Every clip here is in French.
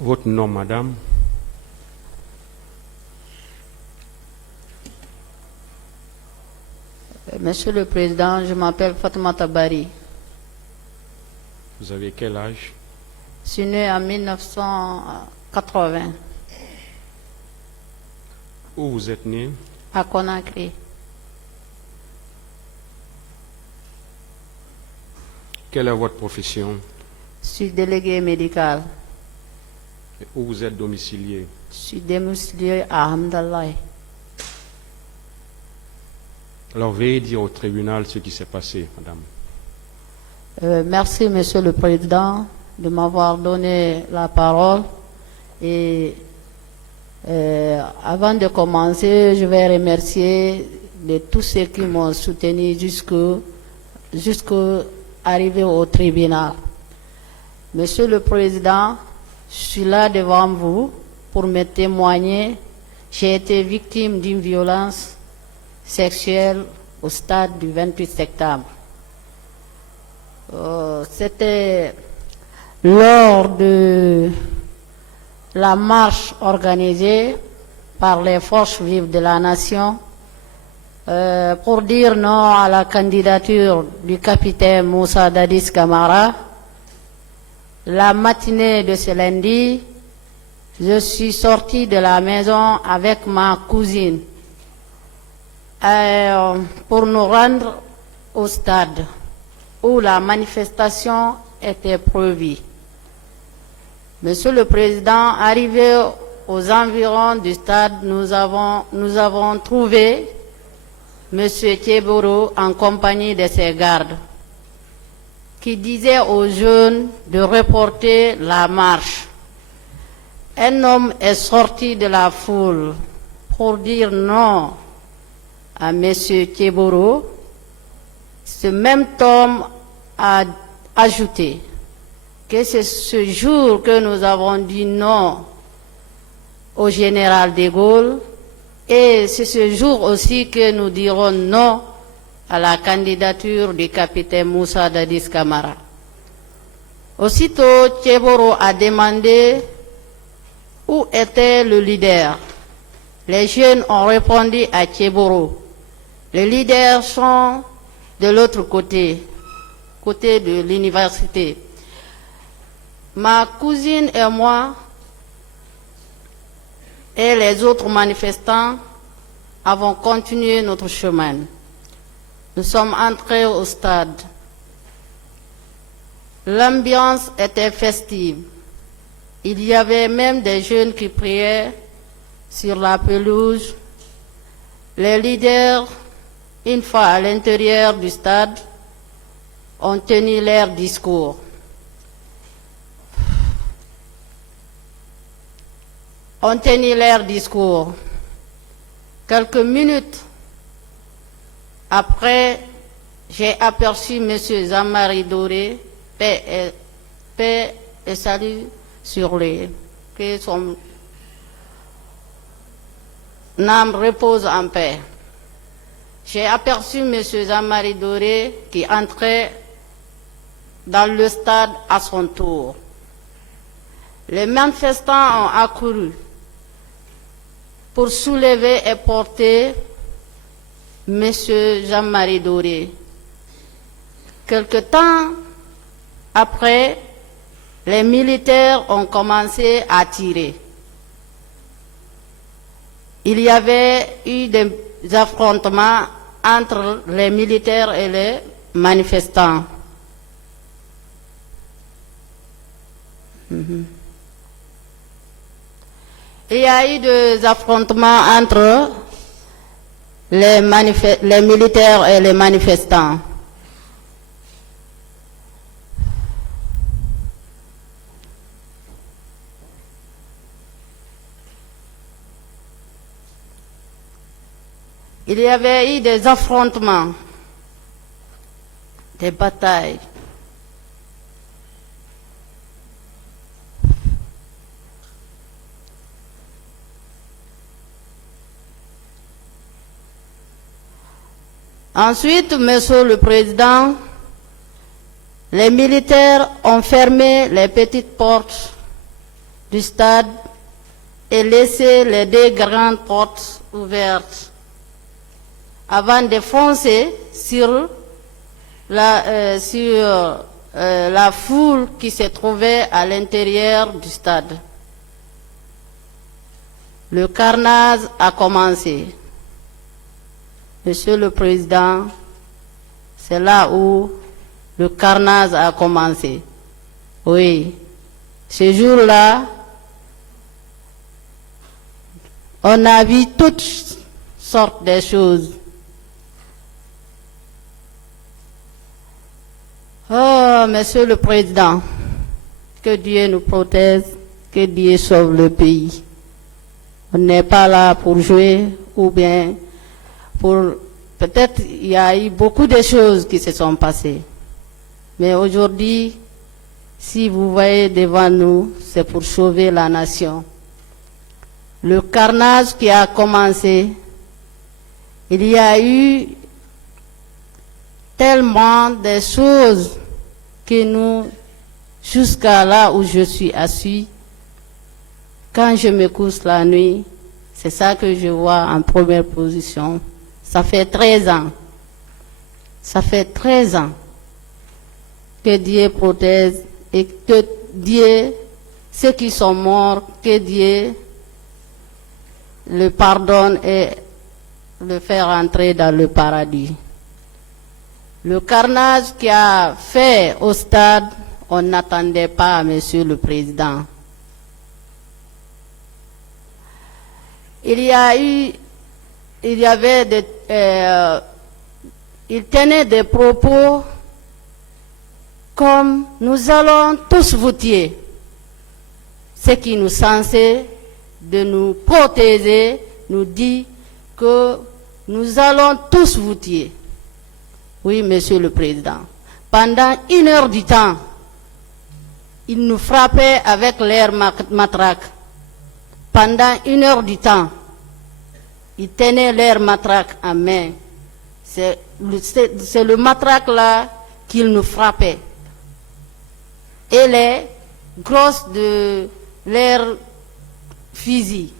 Votre nom, madame? Monsieur le Président, je m'appelle Fatoumata Bari. Vous avez quel âge? Je suis née en 1980 Où vous êtes né? à Conakry. Quelle est votre profession? Je suis délégué médical. Et où vous êtes domicilié? Je suis domicilié à Hamdallah. Alors veuillez dire au tribunal ce qui s'est passé, madame. Merci, Monsieur le Président, de m'avoir donné la parole. Et avant de commencer, je vais remercier de tous ceux qui m'ont soutenu jusqu'à arriver au tribunal. Monsieur le Président, je suis là devant vous pour me témoigner. J'ai été victime d'une violence sexuelle au stade du 28 septembre. C'était lors de la marche organisée par les forces vives de la nation pour dire non à la candidature du capitaine Moussa Dadis Camara. La matinée de ce lundi, je suis sortie de la maison avec ma cousine pour nous rendre au stade où la manifestation était prévue. Monsieur le Président, arrivé aux environs du stade, nous avons trouvé Monsieur Thieboro en compagnie de ses gardes qui disait aux jeunes de reporter la marche. Un homme est sorti de la foule pour dire non à Monsieur Thieboro. Ce même homme a ajouté que c'est ce jour que nous avons dit non au général de Gaulle et c'est ce jour aussi que nous dirons non à la candidature du capitaine Moussa Dadis Camara. Aussitôt, Thieboro a demandé où était le leader. Les jeunes ont répondu à Thieboro. Les leaders sont de l'autre côté de l'université. Ma cousine et moi et les autres manifestants avons continué notre chemin. Nous sommes entrés au stade. L'ambiance était festive. Il y avait même des jeunes qui priaient sur la pelouse. Les leaders, une fois à l'intérieur du stade, ont tenu leur discours. Quelques minutes après, j'ai aperçu M. Zamari Doré, paix et salut sur lui, que son âme repose en paix. J'ai aperçu M. Zamari Doré qui entrait dans le stade à son tour. Les manifestants ont accouru pour soulever et porter M. Jean-Marie Doré. Quelque temps après, les militaires ont commencé à tirer. Il y avait eu des affrontements entre les militaires et les manifestants. Il y a eu des affrontements entre les militaires et les manifestants. Il y avait eu des affrontements, des batailles. Ensuite, Monsieur le Président, les militaires ont fermé les petites portes du stade et laisser les deux grandes portes ouvertes avant de foncer sur la foule qui se trouvait à l'intérieur du stade. Le carnage a commencé. Monsieur le Président, c'est là où le carnage a commencé. Oui, ce jour-là, on a vu toutes sortes de choses. Oh, Monsieur le Président, que Dieu nous protège, que Dieu sauve le pays. On n'est pas là pour jouer ou bien pour... Peut-être il y a eu beaucoup de choses qui se sont passées. Mais aujourd'hui, si vous voyez devant nous, c'est pour sauver la nation. Le carnage qui a commencé, il y a eu tellement de choses que nous, jusqu'à là où je suis assis, quand je me couche la nuit, c'est ça que je vois en première position. Ça fait 13 ans. Ça fait 13 ans que Dieu protège et que Dieu, ceux qui sont morts, que Dieu le pardonne et le fait rentrer dans le paradis. Le carnage qui a fait au stade, on n'attendait pas, Monsieur le Président. Il tenait des propos comme nous allons tous vous tuer, ce qui nous censé de nous protéger, nous dit que nous allons tous vous tuer. Oui, Monsieur le Président. Pendant 1 heure du temps, ils nous frappaient avec leur matraque. Pendant 1 heure du temps, ils tenaient leur matraque en main. C'est le matraque là qu'ils nous frappaient. Et les grosses de leur fusil.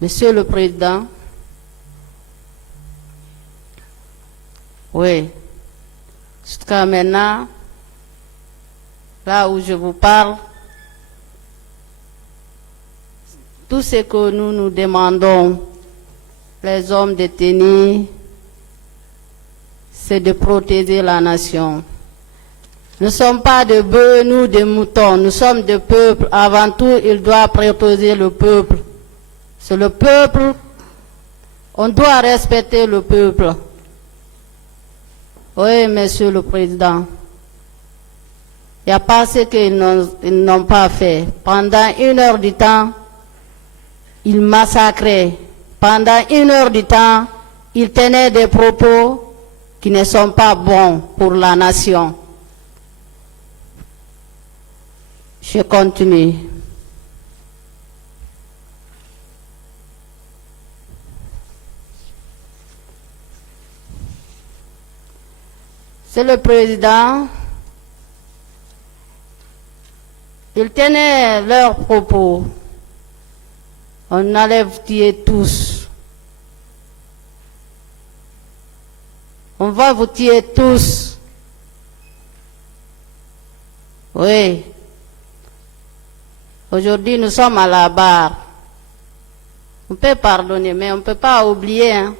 Monsieur le Président, oui, jusqu'à maintenant, là où je vous parle, tout ce que nous demandons, les hommes détenus, c'est de protéger la nation. Nous ne sommes pas de bœufs, nous des moutons, nous sommes des peuples. Avant tout, il doit protéger le peuple. C'est le peuple, on doit respecter le peuple. Oui, Monsieur le Président. Il n'y a pas ce qu'ils n'ont pas fait. Pendant 1 heure du temps, ils massacraient. Pendant 1 heure du temps, ils tenaient des propos qui ne sont pas bons pour la nation. Je continue. C'est le président. Ils tenaient leurs propos. On allait vous tuer tous. On va vous tuer tous. Oui. Aujourd'hui, nous sommes à la barre. On peut pardonner, mais on ne peut pas oublier. Hein.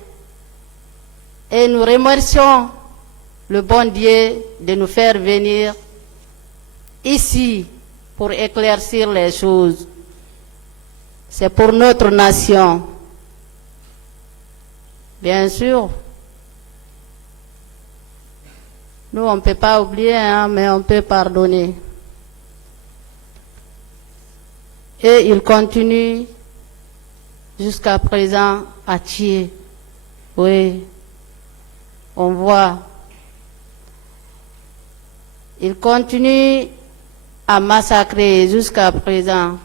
Et nous remercions le bon Dieu de nous faire venir ici pour éclaircir les choses. C'est pour notre nation. Bien sûr. Nous, on ne peut pas oublier, hein, mais on peut pardonner. Et il continue jusqu'à présent à tuer. Oui, on voit. Il continue à massacrer jusqu'à présent.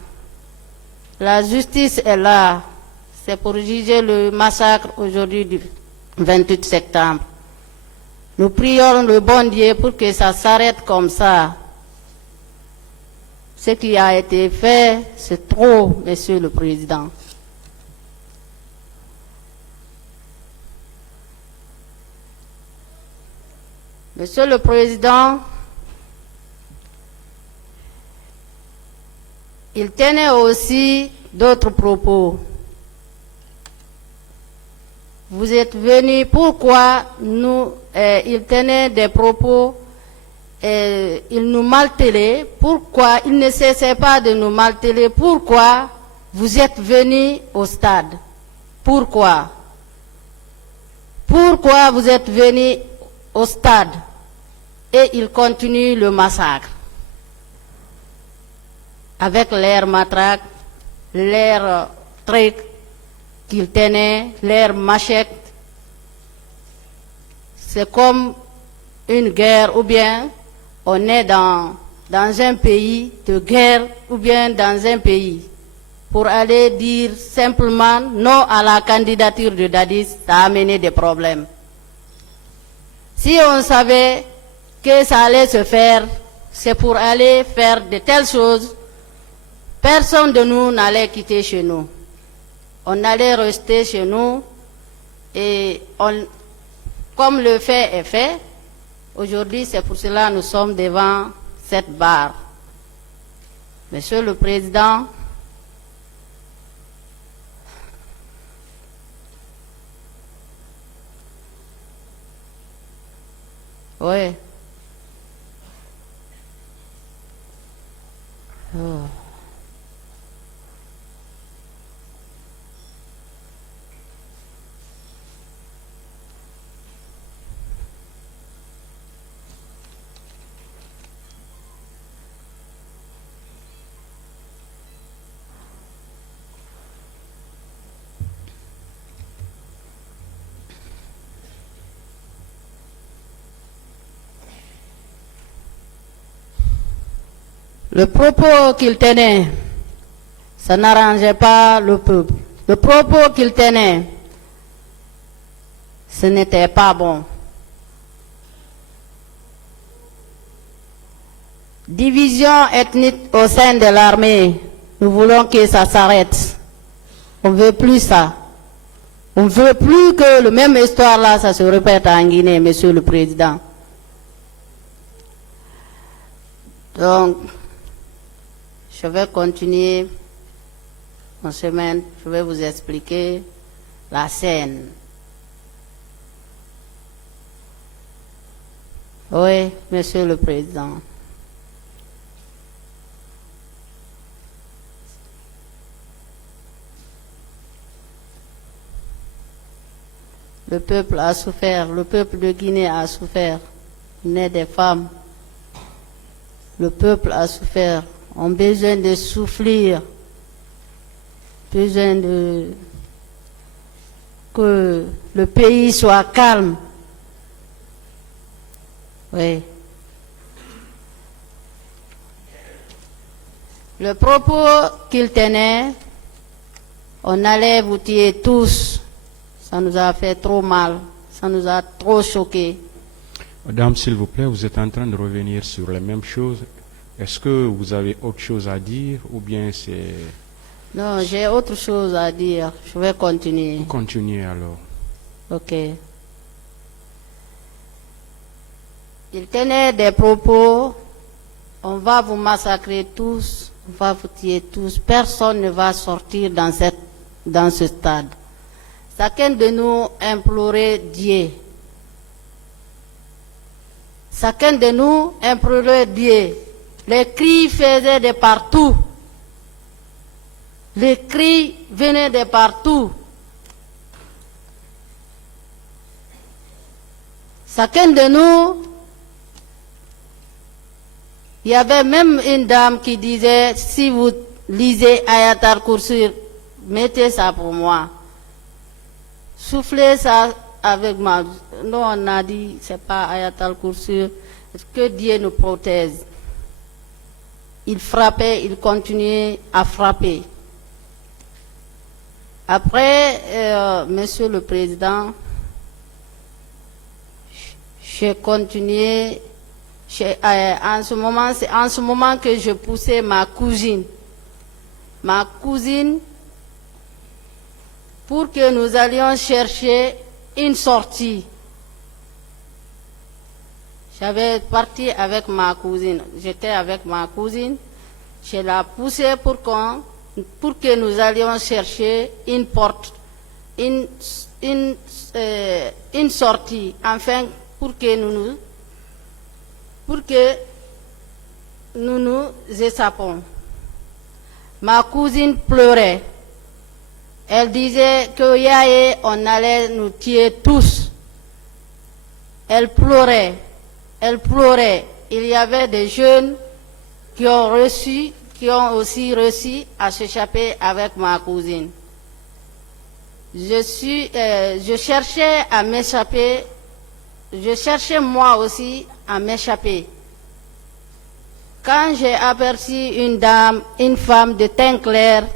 La justice est là. C'est pour juger le massacre aujourd'hui du 28 septembre. Nous prions le bon Dieu pour que ça s'arrête comme ça. Ce qui a été fait, c'est trop, Monsieur le Président. Monsieur le Président, il tenait aussi d'autres propos. Vous êtes venus, pourquoi il tenait des propos, il nous maltratait, pourquoi il ne cessait pas de nous maltraiter, pourquoi vous êtes venus au stade? Pourquoi? Pourquoi vous êtes venus au stade? Et il continue le massacre. Avec l'air matraque, l'air truc qu'il tenait, l'air machette. C'est comme une guerre, ou bien on est dans un pays de guerre, ou bien dans un pays. Pour aller dire simplement non à la candidature de Dadis, ça a amené des problèmes. Si on savait que ça allait se faire, c'est pour aller faire de telles choses, personne de nous n'allait quitter chez nous. On allait rester chez nous et comme le fait est fait, aujourd'hui c'est pour cela que nous sommes devant cette barre. Monsieur le Président, oui. Oh. Le propos qu'il tenait, ça n'arrangeait pas le peuple. Le propos qu'il tenait, ce n'était pas bon. Division ethnique au sein de l'armée, nous voulons que ça s'arrête. On ne veut plus ça. On ne veut plus que le même histoire là, ça se répète en Guinée, Monsieur le Président. Donc, je vais continuer en semaine, je vais vous expliquer la scène. Oui, Monsieur le Président. Le peuple a souffert, le peuple de Guinée a souffert, né des femmes. Le peuple a souffert, on a besoin de souffler, besoin de que le pays soit calme. Oui. Le propos qu'il tenait, on allait vous tuer tous. Ça nous a fait trop mal, ça nous a trop choqués. Madame, s'il vous plaît, vous êtes en train de revenir sur les mêmes choses. Est-ce que vous avez autre chose à dire ou bien c'est... Non, j'ai autre chose à dire. Je vais continuer. Continuez alors. Ok. Il tenait des propos. On va vous massacrer tous. On va vous tuer tous. Personne ne va sortir dans ce stade. Chacun de nous implorait Dieu. Chacun de nous implorait Dieu. Les cris faisaient de partout. Les cris venaient de partout. Chacun de nous, il y avait même une dame qui disait, si vous lisez Ayat al-Kursi, mettez ça pour moi. Soufflez ça avec moi. Nous, on a dit, c'est pas Ayat al-Kursi, que Dieu nous protège. Il frappait, il continuait à frapper. Après, Monsieur le Président, j'ai continué En ce moment, c'est en ce moment que je poussais ma cousine. Ma cousine, pour que nous allions chercher une sortie. J'avais parti avec ma cousine. J'étais avec ma cousine. Je l'ai poussée pour que nous allions chercher une porte, une sortie, enfin, pour que nous nous échappons. Ma cousine pleurait. Elle disait que Yaye, on allait nous tuer tous. Elle pleurait. Elle pleurait. Il y avait des jeunes qui ont aussi réussi à s'échapper avec ma cousine. Je cherchais à m'échapper. Je cherchais moi aussi à m'échapper. Quand j'ai aperçu une femme de teint clair,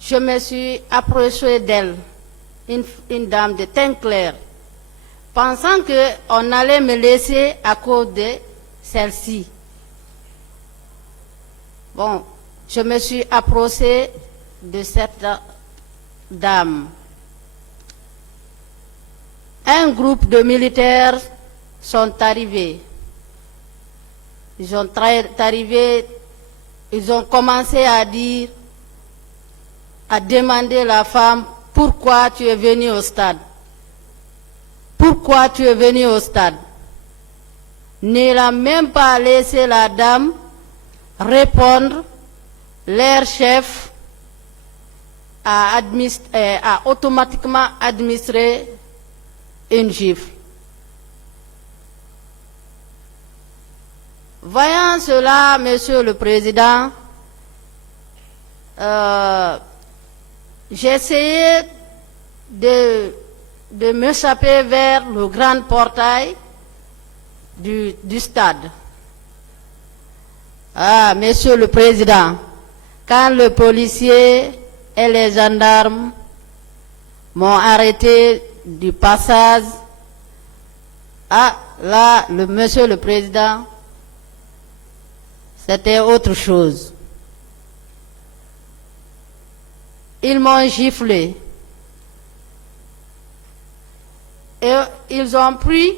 je me suis approchée d'elle, une dame de teint clair, pensant qu'on allait me laisser à cause de celle-ci. Bon, je me suis approchée de cette dame. Un groupe de militaires sont arrivés. Ils ont commencé à demander à la femme, pourquoi tu es venue au stade? Pourquoi tu es venue au stade? Ne l'a même pas laissé la dame répondre. Leur chef a automatiquement administré une gifle. Voyant cela, Monsieur le Président, j'ai essayé de m'échapper vers le grand portail du stade. Ah, Monsieur le Président, quand le policier et les gendarmes m'ont arrêté du passage, là, Monsieur le Président, c'était autre chose. Ils m'ont giflé. Et ils ont pris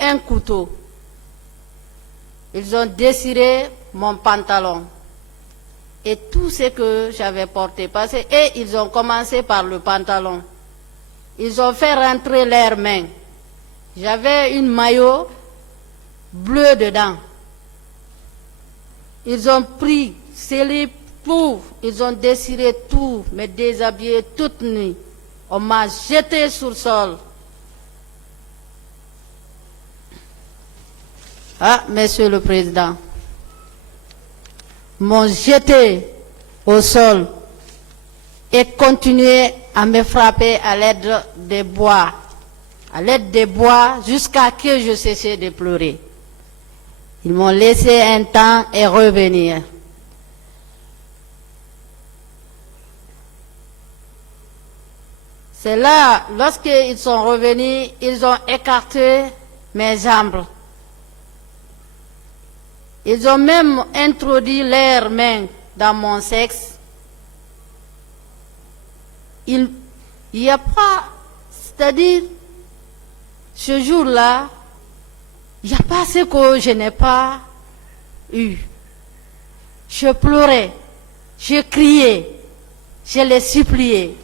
un couteau. Ils ont dessiré mon pantalon. Et tout ce que j'avais porté. Et ils ont commencé par le pantalon. Ils ont fait rentrer leurs mains. J'avais une maillot bleu dedans. Ils ont pris, scellé tout. Ils ont dessiré tout, me déshabillé toute nuit. On m'a jeté sur le sol. Ah, Monsieur le Président, m'ont jeté au sol et continué à me frapper à l'aide des bois. À l'aide des bois jusqu'à ce que je cessais de pleurer. Ils m'ont laissé un temps et revenir. C'est là, lorsqu'ils sont revenus, ils ont écarté mes jambes. Ils ont même introduit leurs mains dans mon sexe. Il n'y a pas, c'est-à-dire, ce jour-là, il n'y a pas ce que je n'ai pas eu. Je pleurais, je criais, je les suppliais.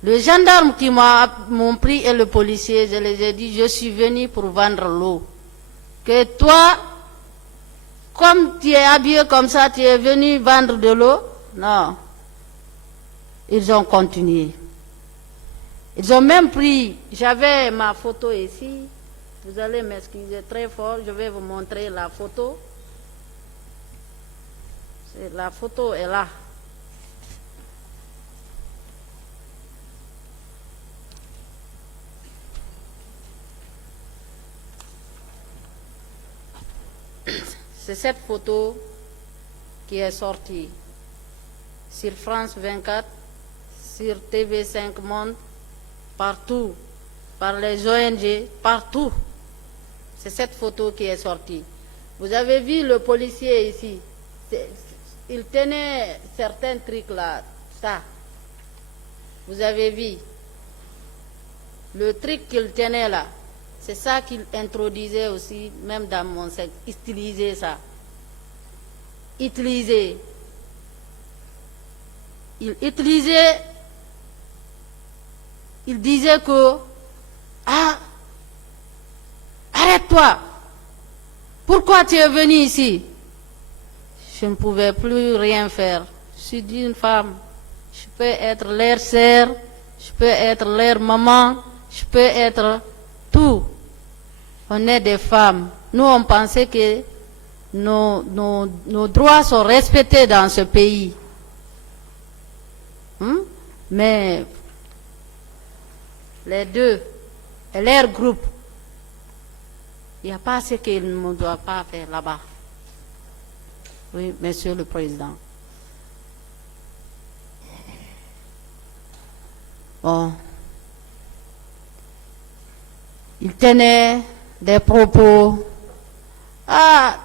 Le gendarme qui m'ont pris et le policier, je les ai dit, je suis venu pour vendre l'eau. Que toi, comme tu es habillé comme ça, tu es venu vendre de l'eau? Non. Ils ont continué. Ils ont même pris, j'avais ma photo ici. Vous allez m'excuser très fort, je vais vous montrer la photo. La photo est là. C'est cette photo qui est sortie sur France 24, sur TV5 Monde partout, par les ONG, partout. C'est cette photo qui est sortie. Vous avez vu le policier ici. Il tenait certains trucs là, ça. Vous avez vu. Le truc qu'il tenait là, c'est ça qu'il introduisait aussi, même dans mon secte. Utiliser ça. Utiliser. Il utilisait, il disait que, arrête-toi, pourquoi tu es venu ici? Je ne pouvais plus rien faire. Je suis une femme, je peux être leur sœur, je peux être leur maman, je peux être tout. On est des femmes. Nous, on pensait que nos droits sont respectés dans ce pays. Mais les deux et leur groupe, il n'y a pas ce qu'ils ne doivent pas faire là-bas. Oui, Monsieur le Président. Bon. Il tenait des propos. Ah,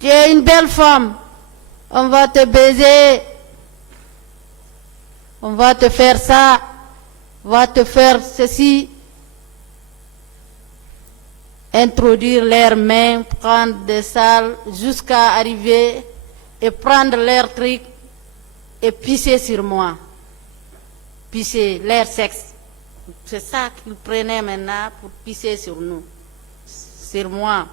tu es une belle femme. On va te baiser. On va te faire ça. On va te faire ceci. Introduire leurs mains, prendre des salles jusqu'à arriver et prendre leurs trucs et pisser sur moi. Pisser leur sexe. C'est ça qu'ils prenaient maintenant pour pisser sur nous, sur moi.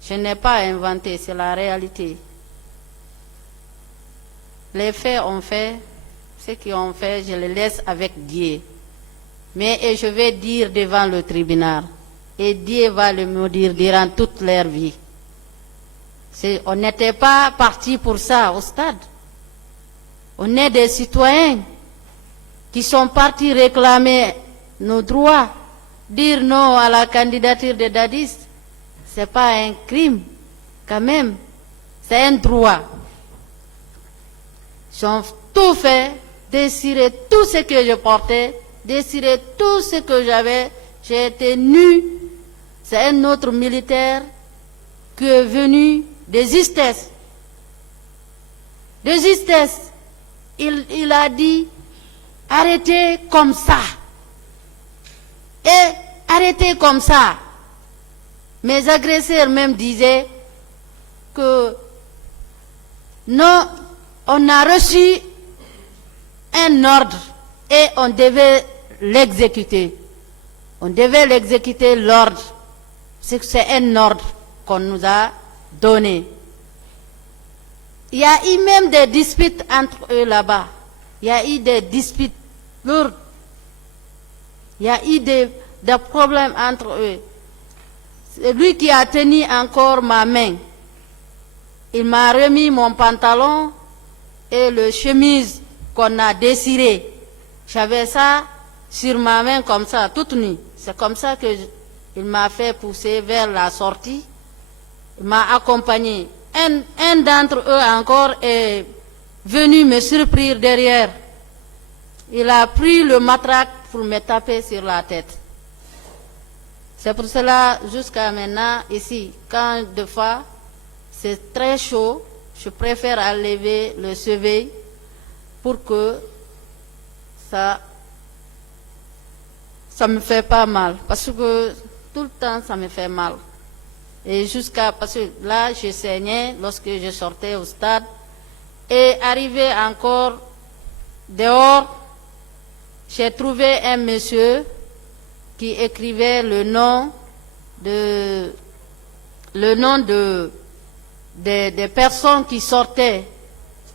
Je n'ai pas inventé, c'est la réalité. Les faits ont fait, ce qu'ils ont fait, je les laisse avec Dieu. Mais je vais dire devant le tribunal. Et Dieu va le maudire durant toute leur vie. On n'était pas partis pour ça au stade. On est des citoyens qui sont partis réclamer nos droits. Dire non à la candidature de Dadis, ce n'est pas un crime, quand même. C'est un droit. Ils ont tout fait, déchiré tout ce que je portais, déchiré tout ce que j'avais. J'ai été nue. C'est un autre militaire qui est venu de justesse. De justesse. Il a dit, arrêtez comme ça. Et arrêtez comme ça. Mes agresseurs même disaient que non, on a reçu un ordre et on devait l'exécuter. On devait l'exécuter l'ordre. C'est un ordre qu'on nous a donné. Il y a eu même des disputes entre eux là-bas. Il y a eu des disputes lourdes. Il y a eu des problèmes entre eux. C'est lui qui a tenu encore ma main. Il m'a remis mon pantalon et le chemise qu'on a déchiré. J'avais ça sur ma main comme ça, toute nue. C'est comme ça que il m'a fait pousser vers la sortie. Il m'a accompagné. Un d'entre eux encore est venu me surprendre derrière. Il a pris le matraque pour me taper sur la tête. C'est pour cela, jusqu'à maintenant, ici, quand de fois c'est très chaud, je préfère enlever le chevet pour que ça me fait pas mal. Parce que tout le temps, ça me fait mal. Et parce que là, je saignais lorsque je sortais au stade. Et arrivé encore dehors, j'ai trouvé un monsieur qui écrivait le nom des personnes qui sortaient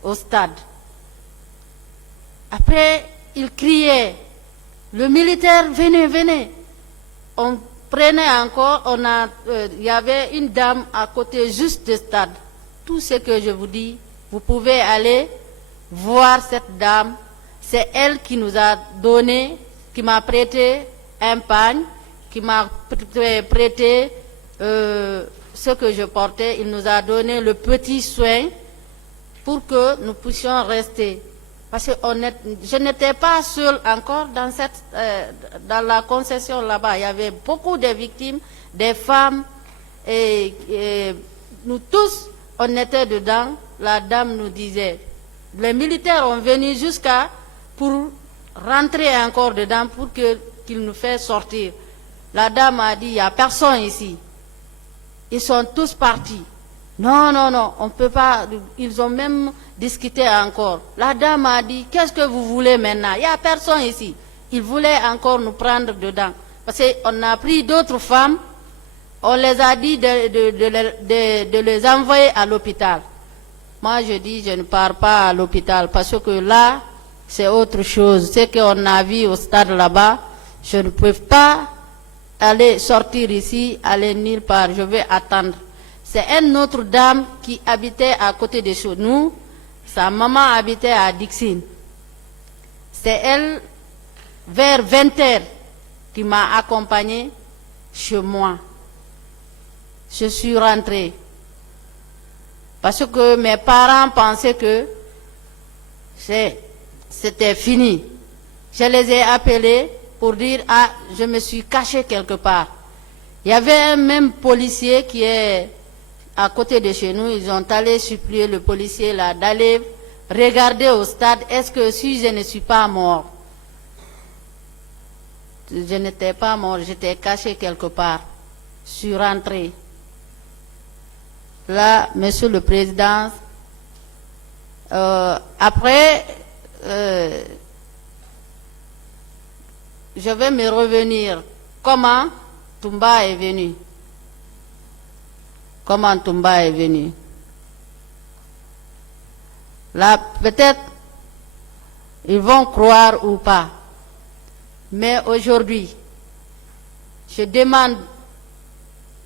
au stade. Après, il criait, le militaire, venez, venez. On prenait encore, il y avait une dame à côté juste du stade. Tout ce que je vous dis, vous pouvez aller voir cette dame. C'est elle qui nous a donné, qui m'a prêté un pagne, qui m'a prêté ce que je portais. Il nous a donné le petit soin pour que nous puissions rester. Parce que je n'étais pas seule encore dans la concession là-bas. Il y avait beaucoup de victimes, des femmes, et nous tous, on était dedans. La dame nous disait, les militaires ont venu pour rentrer encore dedans pour qu'ils nous fassent sortir. La dame a dit, il n'y a personne ici. Ils sont tous partis. Non, non, non, on ne peut pas. Ils ont même discuté encore. La dame a dit, qu'est-ce que vous voulez maintenant? Il n'y a personne ici. Ils voulaient encore nous prendre dedans. Parce qu'on a pris d'autres femmes, on les a dit de les envoyer à l'hôpital. Moi, je dis, je ne pars pas à l'hôpital parce que là, c'est autre chose. Ce qu'on a vu au stade là-bas, je ne peux pas aller sortir ici, aller nulle part. Je vais attendre. C'est une autre dame qui habitait à côté de chez nous. Sa maman habitait à Dixine. C'est elle, vers 20h, qui m'a accompagnée chez moi. Je suis rentrée. Parce que mes parents pensaient que c'était fini. Je les ai appelés pour dire, ah, je me suis cachée quelque part. Il y avait un même policier qui est à côté de chez nous. Ils ont allé supplier le policier là d'aller regarder au stade, est-ce que si je ne suis pas mort? Je n'étais pas mort, j'étais cachée quelque part. Je suis rentrée. Là, Monsieur le Président, après, je vais me revenir. Comment Toumba est venu? Comment Toumba est venu? Là, peut-être, ils vont croire ou pas. Mais aujourd'hui, je demande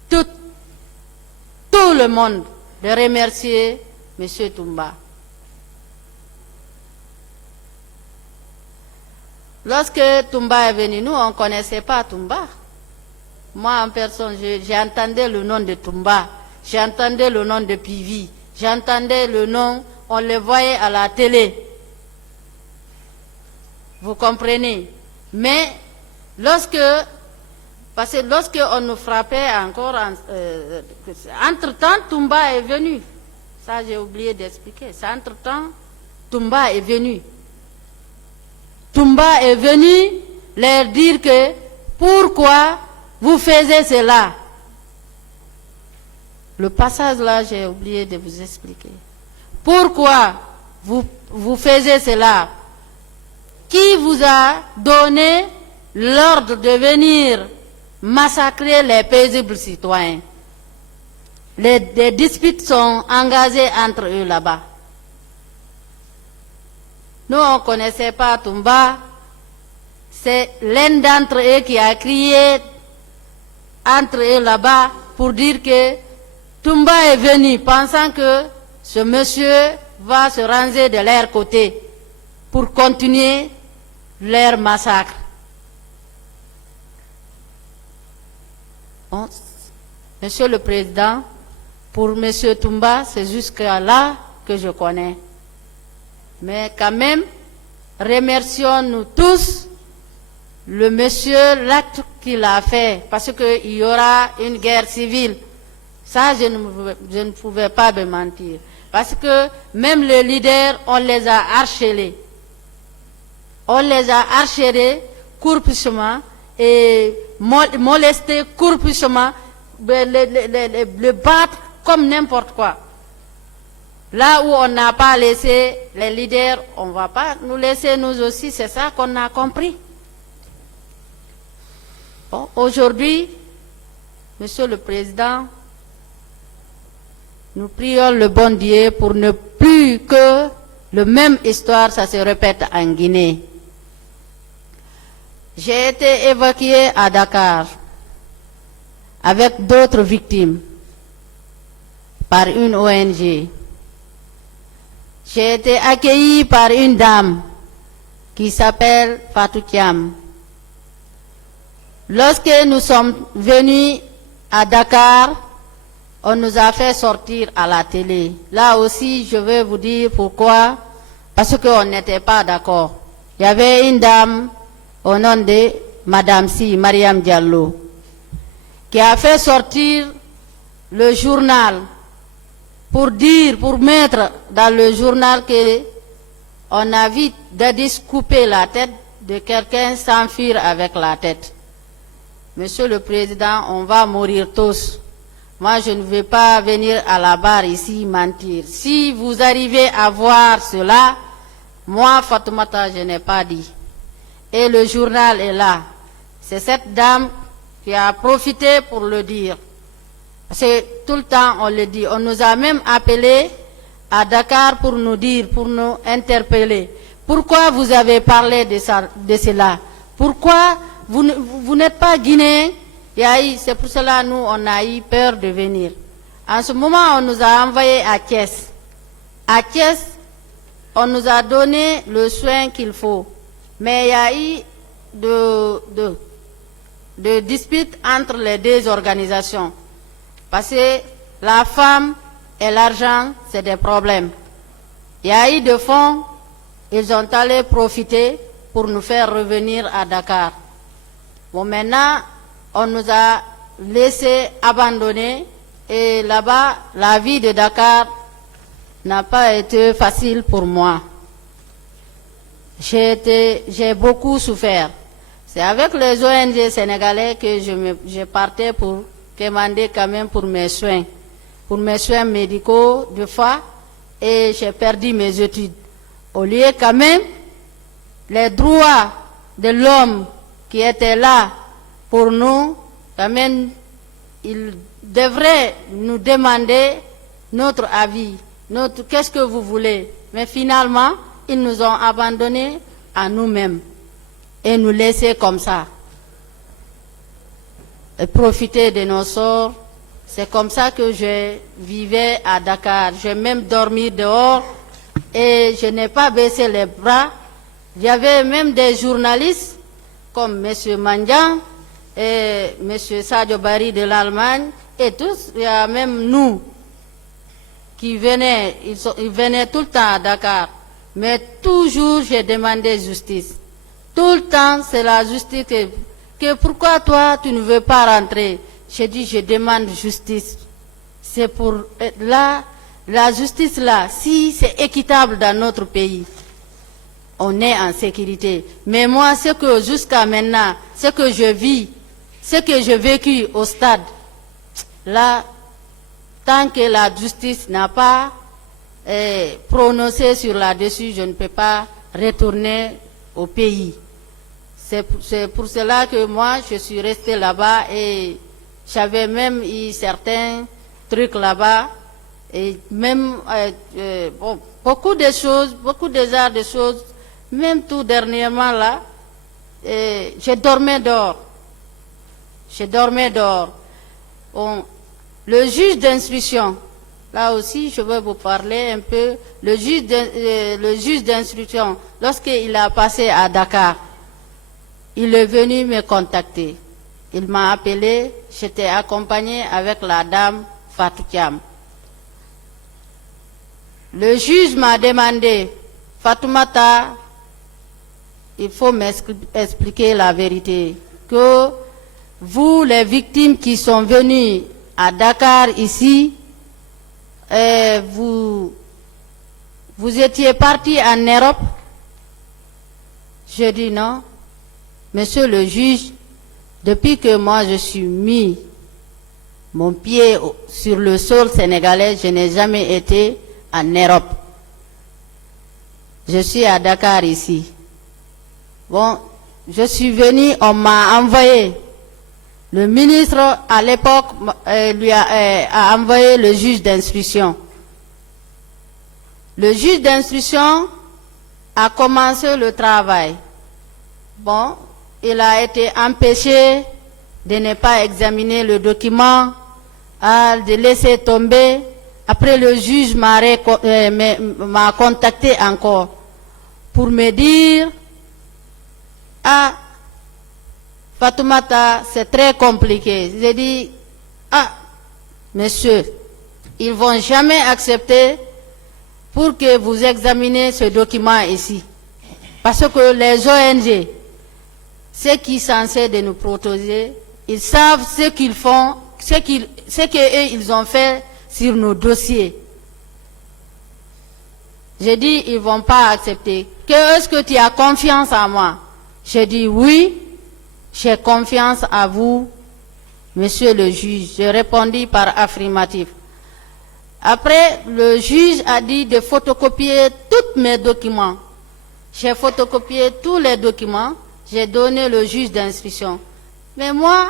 tout le monde de remercier M. Toumba. Lorsque Toumba est venu, nous, on ne connaissait pas Toumba. Moi, en personne, j'entendais le nom de Toumba, j'entendais le nom de Pivi, j'entendais le nom, on le voyait à la télé. Vous comprenez? Mais parce que lorsqu'on nous frappait encore, entre-temps, Toumba est venu. Ça, j'ai oublié d'expliquer. Entre-temps, Toumba est venu. Toumba est venu leur dire que pourquoi vous faisiez cela. Le passage là, j'ai oublié de vous expliquer. Pourquoi vous faisiez cela? Qui vous a donné l'ordre de venir massacrer les paisibles citoyens? Des disputes sont engagées entre eux là-bas. Nous, on ne connaissait pas Toumba. C'est l'un d'entre eux qui a crié entre eux là-bas pour dire que Toumba est venu pensant que ce monsieur va se ranger de leur côté pour continuer leur massacre. Bon, Monsieur le Président, pour Monsieur Toumba, c'est jusqu'à là que je connais. Mais quand même, remercions-nous tous le monsieur, l'acte qu'il a fait, parce qu'il y aura une guerre civile. Ça, je ne pouvais pas me mentir. Parce que même les leaders, on les a harcelés. On les a harcelés courpuissement et molestés courpuissement, le battre comme n'importe quoi. Là où on n'a pas laissé les leaders, on ne va pas nous laisser nous aussi, c'est ça qu'on a compris. Bon, aujourd'hui, Monsieur le Président, nous prions le bon Dieu pour ne plus que la même histoire, ça se répète en Guinée. J'ai été évacué à Dakar avec d'autres victimes par une ONG. J'ai été accueilli par une dame qui s'appelle Fatou Thiam. Lorsque nous sommes venus à Dakar, on nous a fait sortir à la télé. Là aussi, je vais vous dire pourquoi. parce qu'on n'était pas d'accord. Il y avait une dame au nom de Madame Si, Mariam Diallo, qui a fait sortir le journal pour dire, pour mettre dans le journal que on a vite de couper la tête de quelqu'un sans fuir avec la tête. Monsieur le Président, on va mourir tous. Moi, je ne vais pas venir à la barre ici mentir. Si vous arrivez à voir cela, moi, Fatoumata, je n'ai pas dit. Et le journal est là. C'est cette dame qui a profité pour le dire. C'est tout le temps, on le dit. On nous a même appelés à Dakar pour nous dire, pour nous interpeller. Pourquoi vous avez parlé de cela? Pourquoi vous n'êtes pas guinéen? C'est pour cela nous, on a eu peur de venir. En ce moment, on nous a envoyés à Thiès. À Thiès, on nous a donné le soin qu'il faut. Mais il y a eu de disputes entre les deux organisations. Parce que la femme et l'argent, c'est des problèmes. Il y a eu de fonds, ils ont allé profiter pour nous faire revenir à Dakar. Bon, maintenant, on nous a laissé abandonner et là-bas, la vie de Dakar n'a pas été facile pour moi. J'ai beaucoup souffert. C'est avec les ONG sénégalais que je partais pour demander quand même pour mes soins médicaux de fois, et j'ai perdu mes études. Au lieu quand même, les droits de l'homme qui étaient là pour nous, quand même, ils devraient nous demander notre avis, qu'est-ce que vous voulez. Mais finalement, ils nous ont abandonnés à nous-mêmes et nous laisser comme ça. Et profiter de nos sorts. C'est comme ça que je vivais à Dakar. J'ai même dormi dehors et je n'ai pas baissé les bras. Il y avait même des journalistes comme M. Mandian et M. Sadio Bari de l'Allemagne et tous. Il y a même nous qui venaient, ils venaient tout le temps à Dakar. Mais toujours j'ai demandé justice. Tout le temps c'est la justice que pourquoi toi tu ne veux pas rentrer? J'ai dit, je demande justice. C'est pour là, la justice là, si c'est équitable dans notre pays, on est en sécurité. Mais moi, ce que jusqu'à maintenant, ce que je vis, ce que j'ai vécu au stade, là, tant que la justice n'a pas prononcé sur là-dessus, je ne peux pas retourner au pays. C'est pour cela que moi, je suis restée là-bas et j'avais même eu certains trucs là-bas et même beaucoup de choses, beaucoup de choses, même tout dernièrement là, je dormais dehors. Bon, le juge d'instruction, là aussi je vais vous parler un peu, le juge d'instruction, lorsqu'il a passé à Dakar, il est venu me contacter. Il m'a appelé, j'étais accompagnée avec la dame Fatou Thiam. Le juge m'a demandé, Fatoumata, il faut m'expliquer la vérité, que vous, les victimes qui sont venues à Dakar ici, vous étiez partis en Europe. Je dis non, monsieur le juge, depuis que moi je suis mis mon pied sur le sol sénégalais, je n'ai jamais été en Europe. Je suis à Dakar ici. Bon, je suis venu, on m'a envoyé. Le ministre à l'époque lui a envoyé le juge d'instruction. Le juge d'instruction a commencé le travail. Bon, il a été empêché de ne pas examiner le document, de laisser tomber. Après, le juge m'a contacté encore pour me dire, ah, Fatoumata, c'est très compliqué. J'ai dit, ah, monsieur, ils vont jamais accepter pour que vous examiniez ce document ici. Parce que les ONG, ceux qui sont censés de nous protéger, ils savent ce qu'ils font, ce qu'ils ont fait sur nos dossiers. J'ai dit, ils ne vont pas accepter. Est-ce que tu as confiance en moi? J'ai dit, oui, j'ai confiance à vous, monsieur le juge. J'ai répondu par affirmatif. Après, le juge a dit de photocopier tous mes documents. J'ai photocopié tous les documents. J'ai donné le juge d'instruction. Mais moi,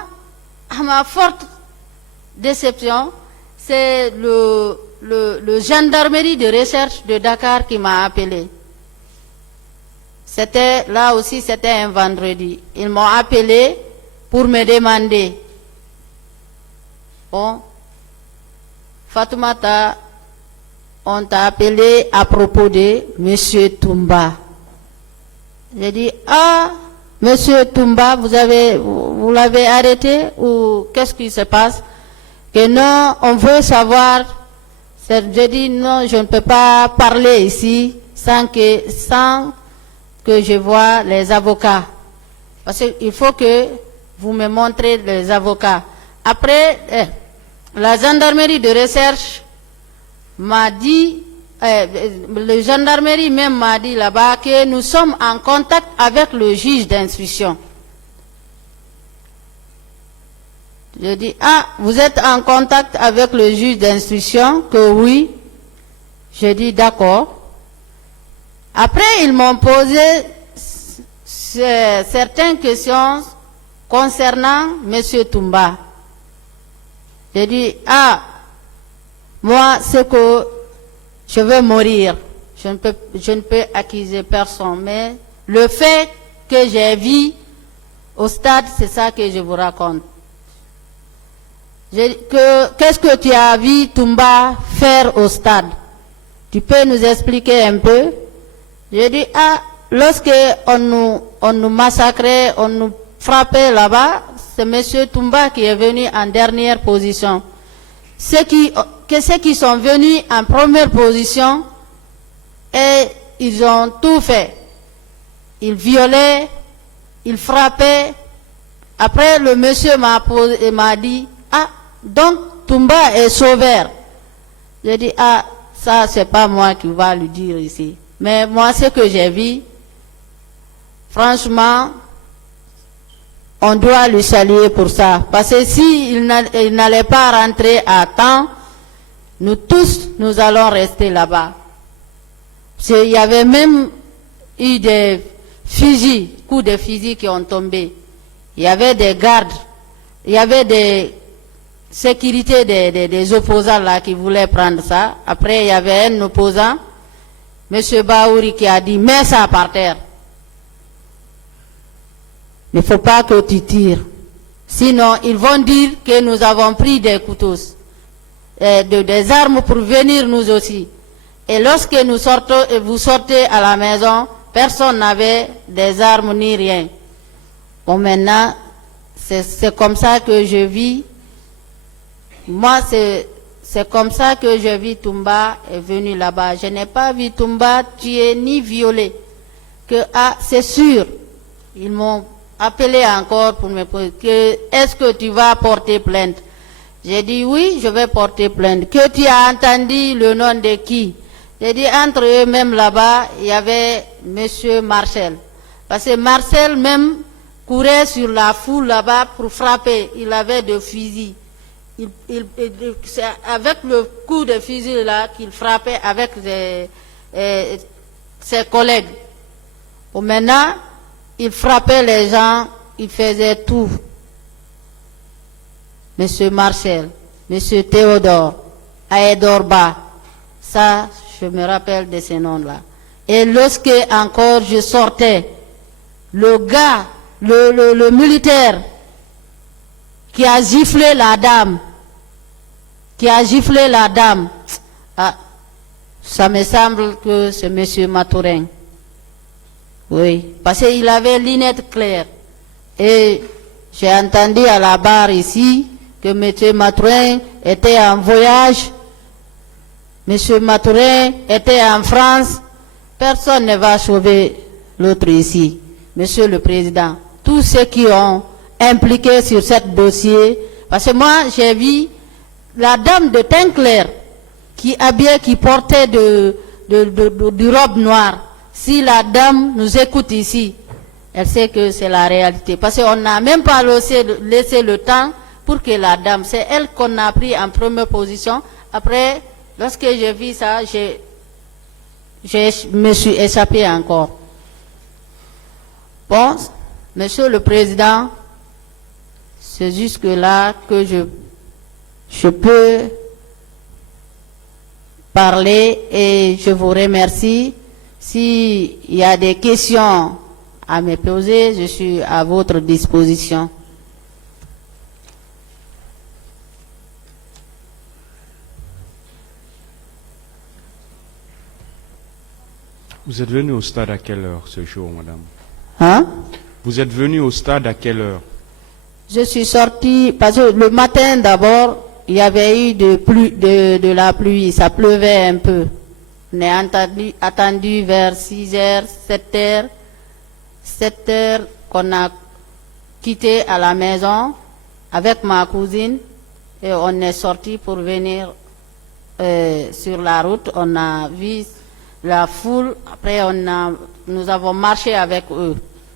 à ma forte déception, c'est le gendarmerie de recherche de Dakar qui m'a appelé. Là aussi, c'était un vendredi. Ils m'ont appelé pour me demander. Bon, Fatoumata, on t'a appelé à propos de M. Toumba. J'ai dit, ah, M. Toumba, vous l'avez arrêté ou qu'est-ce qui se passe? Que non, on veut savoir. J'ai dit, non, je ne peux pas parler ici sans que je voie les avocats. Parce qu'il faut que vous me montrez les avocats. Après, la gendarmerie de recherche m'a dit, le gendarmerie même m'a dit là-bas que nous sommes en contact avec le juge d'instruction. Je dis, ah, vous êtes en contact avec le juge d'instruction? Que oui. Je dis, d'accord. Après, ils m'ont posé certaines questions concernant M. Toumba. J'ai dit, ah, moi, c'est que je veux mourir. Je ne peux accuser personne. Mais le fait que j'ai vu au stade, c'est ça que je vous raconte. Qu'est-ce que tu as vu Toumba faire au stade? Tu peux nous expliquer un peu? J'ai dit, ah, lorsque on nous massacrait, on nous frappait là-bas, c'est M. Toumba qui est venu en dernière position. Ceux qui sont venus en première position, et ils ont tout fait. Ils violaient, ils frappaient. Après, le monsieur m'a dit, ah, donc Toumba est sauveur. J'ai dit, ah, ça c'est pas moi qui va lui dire ici. Mais moi, ce que j'ai vu, franchement, on doit le saluer pour ça. Parce que s'il n'allait pas rentrer à temps, nous tous, nous allons rester là-bas. Il y avait même eu des fusils, coups de fusil qui ont tombé. Il y avait des gardes, il y avait des sécurités des opposants là qui voulaient prendre ça. Après, il y avait un opposant, M. Baouri, qui a dit, mets ça par terre. Il ne faut pas que tu tires. Sinon, ils vont dire que nous avons pris des couteaux, des armes pour venir nous aussi. Et lorsque nous sortons et vous sortez à la maison, personne n'avait des armes ni rien. Bon, maintenant, c'est comme ça que je vis. Moi, c'est comme ça que je vis. Toumba est venu là-bas. Je n'ai pas vu Toumba tuer ni violer. C'est sûr, ils m'ont appelé encore pour me poser est-ce que tu vas porter plainte? J'ai dit oui, je vais porter plainte. Que tu as entendu le nom de qui? J'ai dit entre eux même là-bas, il y avait M. Marcel. Parce que Marcel même courait sur la foule là-bas pour frapper. Il avait des fusils. C'est avec le coup de fusil là qu'il frappait avec ses collègues. Bon, maintenant, il frappait les gens, il faisait tout. Monsieur Marcel, Monsieur Théodore, Aedorba, ça, je me rappelle de ces noms-là. Et lorsque encore je sortais, le gars, le militaire qui a giflé la dame, ah, ça me semble que c'est Monsieur Matourin. Oui, parce qu'il avait lunettes claires. Et j'ai entendu à la barre ici que M. Matourin était en voyage. M. Mathurin était en France, personne ne va sauver l'autre ici. Monsieur le Président, tous ceux qui ont impliqué sur ce dossier, parce que moi j'ai vu la dame de teint clair qui habillait, qui portait du robe noire. Si la dame nous écoute ici, elle sait que c'est la réalité. Parce qu'on n'a même pas laissé le temps pour que la dame, c'est elle qu'on a pris en première position. Après, lorsque j'ai vu ça, je me suis échappé encore. Bon, Monsieur le Président, c'est jusque-là que je peux parler et je vous remercie. S'il y a des questions à me poser, je suis à votre disposition. Vous êtes venu au stade à quelle heure ce jour, madame? Hein? Vous êtes venu au stade à quelle heure? Je suis sortie, parce que le matin d'abord, il y avait eu de la pluie, ça pleuvait un peu. On est attendu vers 6 heures, 7 heures. 7 heures qu'on a quitté à la maison avec ma cousine et on est sorti pour venir sur la route. On a vu la foule, après nous avons marché avec eux.